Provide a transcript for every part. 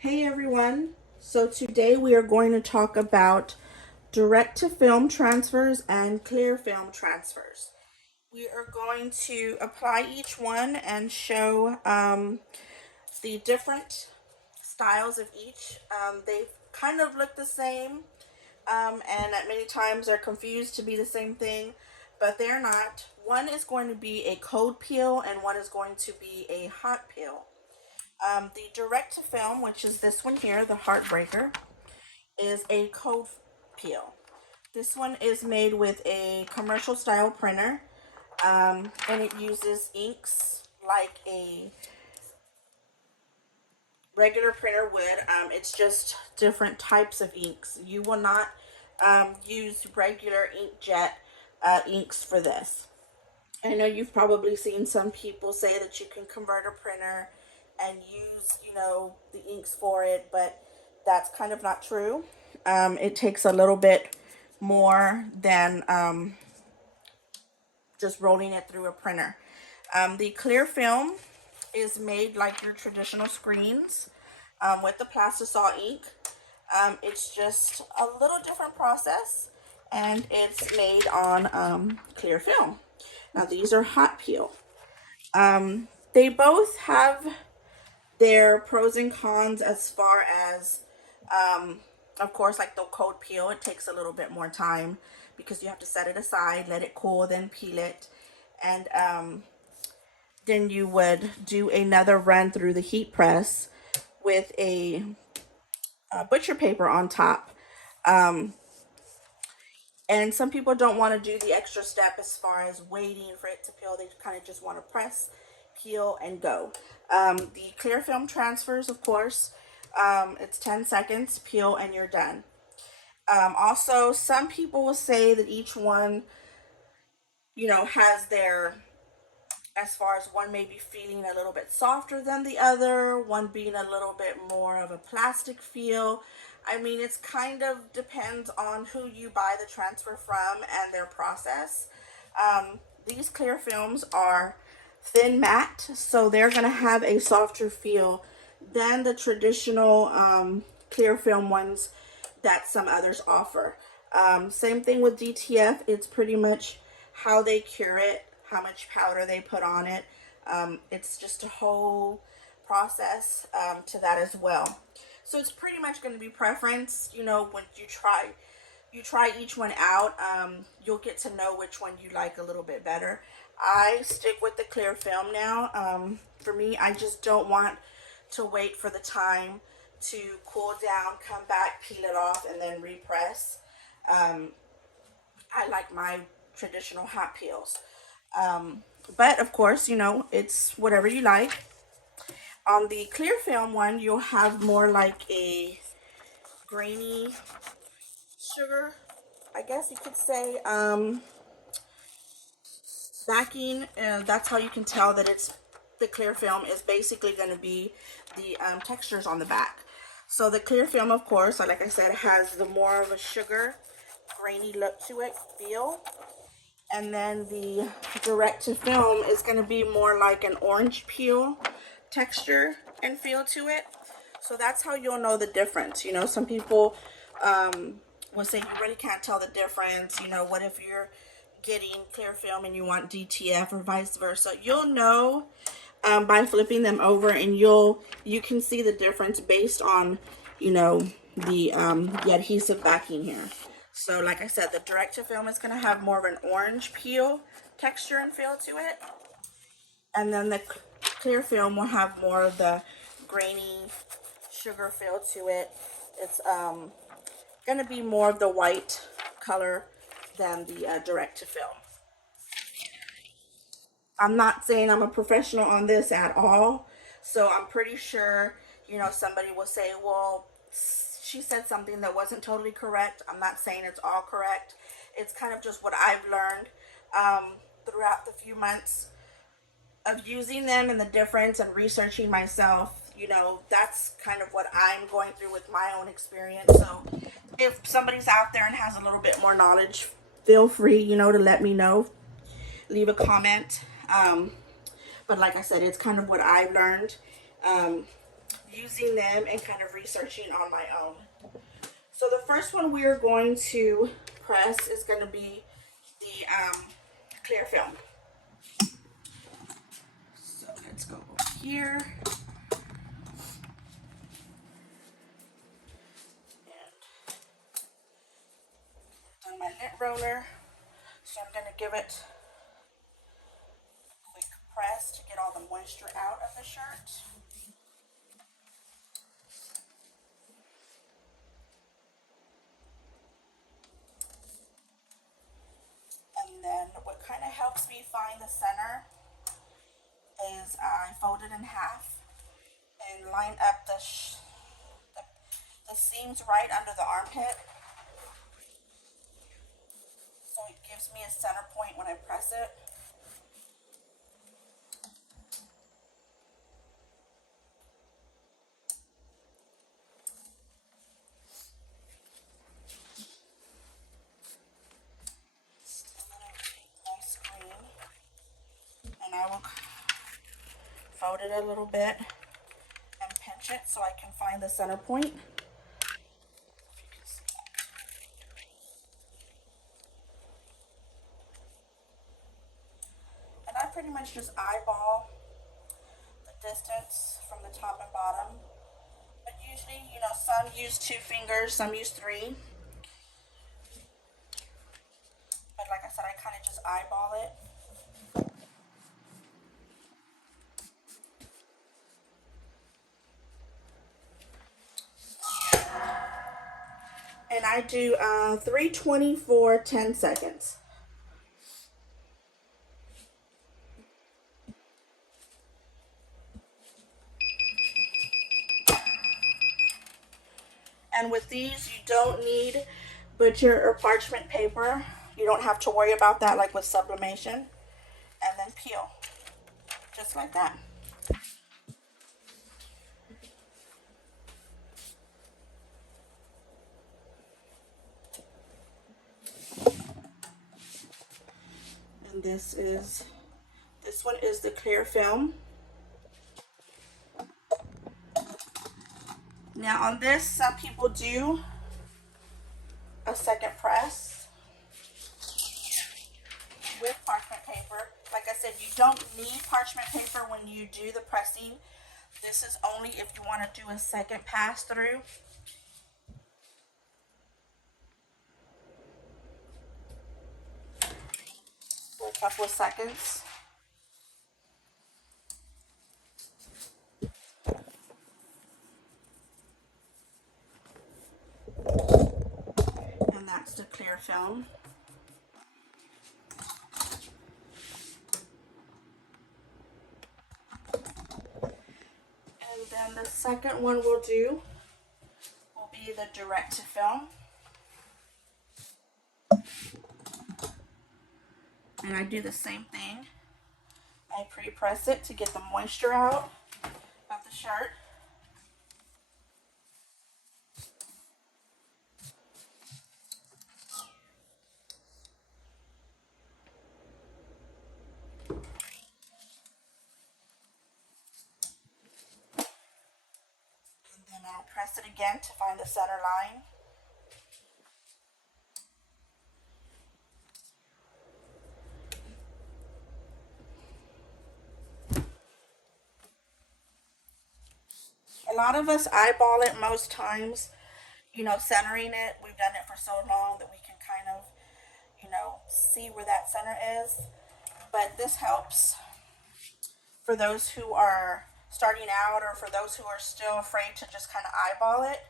Hey everyone, so today we are going to talk about direct to film transfers and clear film transfers. We are going to apply each one and show the different styles of each. They kind of look the same, and at many times they're confused to be the same thing, but they're not. One is going to be a cold peel and one is going to be a hot peel. The direct to film, which is this one here, the Heartbreaker, is a cold peel. This one is made with a commercial style printer, and it uses inks like a regular printer would. It's just different types of inks. You will not use regular inkjet inks for this. I know you've probably seen some people say that you can convert a printer and use, the inks for it, but that's kind of not true. It takes a little bit more than just rolling it through a printer. The clear film is made like your traditional screens with the plastisol ink. It's just a little different process, and it's made on clear film. Now these are hot peel. They both have their pros and cons as far as, of course, like the cold peel, it takes a little bit more time because you have to set it aside, let it cool, then peel it, and then you would do another run through the heat press with a butcher paper on top. And some people don't want to do the extra step as far as waiting for it to peel. They kind of just want to press, peel, and go. The clear film transfers, of course, it's 10 seconds, peel, and you're done. Also, some people will say that each one, has their, as far as one may be feeling a little bit softer than the other, one being a little bit more of a plastic feel. I mean, it's kind of depends on who you buy the transfer from and their process. These clear films are thin matte, so they're going to have a softer feel than the traditional clear film ones that some others offer. Same thing with DTF. It's pretty much how they cure it, how much powder they put on it. It's just a whole process to that as well. So it's pretty much going to be preference. When you try each one out, you'll get to know which one you like a little bit better. I stick with the clear film now. For me, I just don't want to wait for the time to cool down, come back, peel it off, and then repress. I like my traditional hot peels. But of course, it's whatever you like. On the clear film one, you'll have more like a grainy sugar, I guess you could say, backing. That's how you can tell that it's the clear film is basically going to be the textures on the back. So the clear film, of course, like I said, has the more of a sugar, grainy look to it, feel. And then the direct to film is going to be more like an orange peel texture and feel to it. So that's how you'll know the difference. Some people will say you really can't tell the difference. What if you're getting clear film and you want DTF or vice versa? You'll know by flipping them over, and you can see the difference based on the adhesive backing here. So like I said, the direct to film is going to have more of an orange peel texture and feel to it, and then the clear film will have more of the grainy sugar feel to it. It's going to be more of the white color than the direct to film. I'm not saying I'm a professional on this at all, so I'm pretty sure, somebody will say, well, she said something that wasn't totally correct. I'm not saying it's all correct. It's kind of just what I've learned throughout the few months of using them and the difference and researching myself. That's kind of what I'm going through with my own experience. So if somebody's out there and has a little bit more knowledge, feel free, to let me know. Leave a comment. But like I said, it's kind of what I've learned. using them and kind of researching on my own. So the first one we are going to press is going to be the clear film. So let's go over here. And on my lint roller. So I'm going to give it a quick press to get all the moisture out of the shirt. And then what kind of helps me find the center is I fold it in half and line up the seams right under the armpit. So it gives me a center point when I press it. And then I take my screen and I will fold it a little bit and pinch it so I can find the center point. And I pretty much just eyeball the distance from the top and bottom. But usually, you know, some use 2 fingers, some use 3. But like I said, I kind of just eyeball it. And I do 320 for 10 seconds. And with these, you don't need butcher or parchment paper. You don't have to worry about that like with sublimation. And then peel, just like that. And this one is the clear film. Now on this, some people do a second press with parchment paper. Like I said, you don't need parchment paper when you do the pressing. This is only if you want to do a second pass through. For a couple of seconds. And that's the clear film. And then the second one we'll do will be the direct to film. And I do the same thing. I pre-press it to get the moisture out of the shirt. And then I'll press it again to find the center line. A lot of us eyeball it most times, you know, centering it. We've done it for so long that we can kind of, you know, see where that center is. But this helps for those who are starting out or for those who are still afraid to just kind of eyeball it.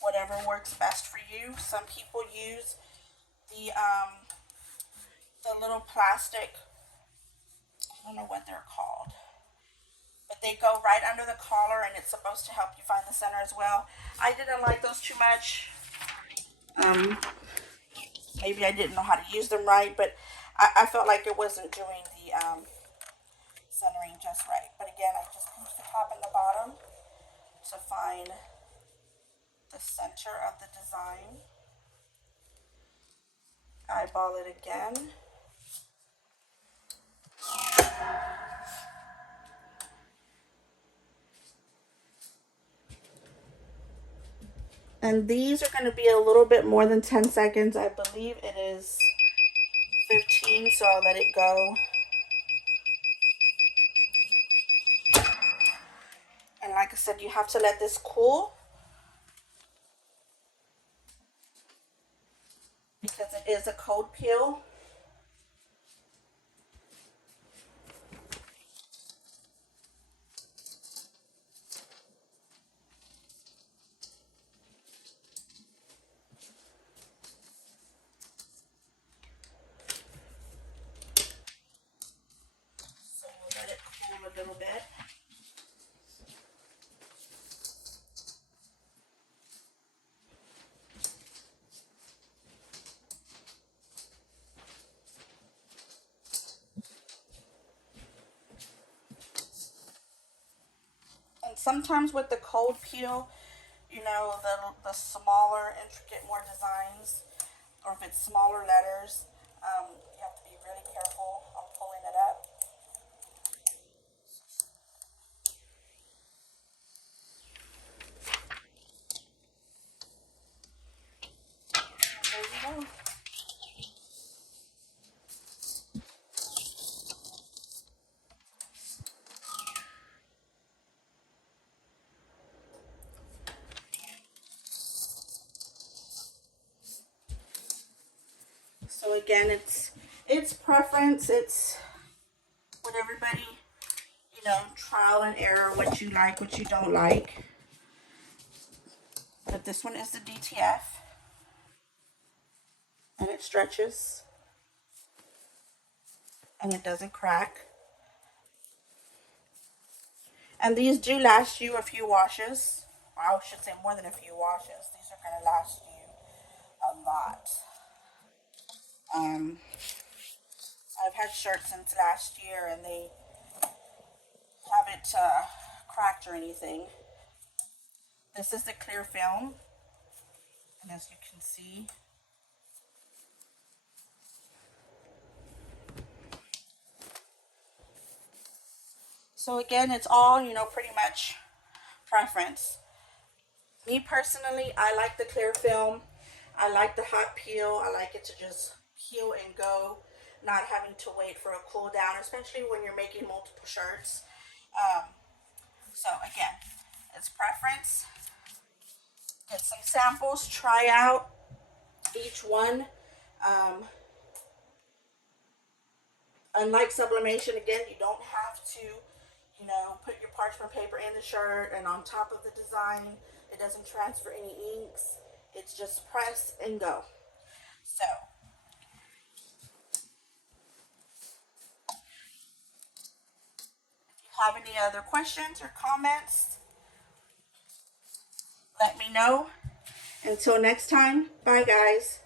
Whatever works best for you. Some people use the little plastic, I don't know what they're called, but they go right under the collar and it's supposed to help you find the center as well. I didn't like those too much. Maybe I didn't know how to use them right, but I felt like it wasn't doing the centering just right. But again, I just pinch the top and the bottom to find the center of the design. Eyeball it again. And these are going to be a little bit more than 10 seconds. I believe it is 15, so I'll let it go. And like I said, you have to let this cool because it is a cold peel. So we'll let it cool a little bit. And sometimes with the cold peel, you know, the smaller, intricate, more designs, or if it's smaller letters, you have to be really careful on pulling it up. And there you go. So again, it's preference. It's what everybody, you know, trial and error, what you like, what you don't like. But this one is the DTF, and it stretches, and it doesn't crack. And these do last you a few washes. I should say more than a few washes. These are going to last you a lot. Um, I've had shirts since last year, and they haven't cracked or anything. This is the clear film, and as you can see, so again, it's all, you know, pretty much preference. Me personally, I like the clear film. I like the hot peel. I like it to just peel and go, not having to wait for a cool down, especially when you're making multiple shirts. Um, so again, it's preference. Get some samples, try out each one. Um, Unlike sublimation, again, you don't have to, you know, put your parchment paper in the shirt and on top of the design. It doesn't transfer any inks. It's just press and go. So, if you have any other questions or comments, let me know. Until next time, bye guys.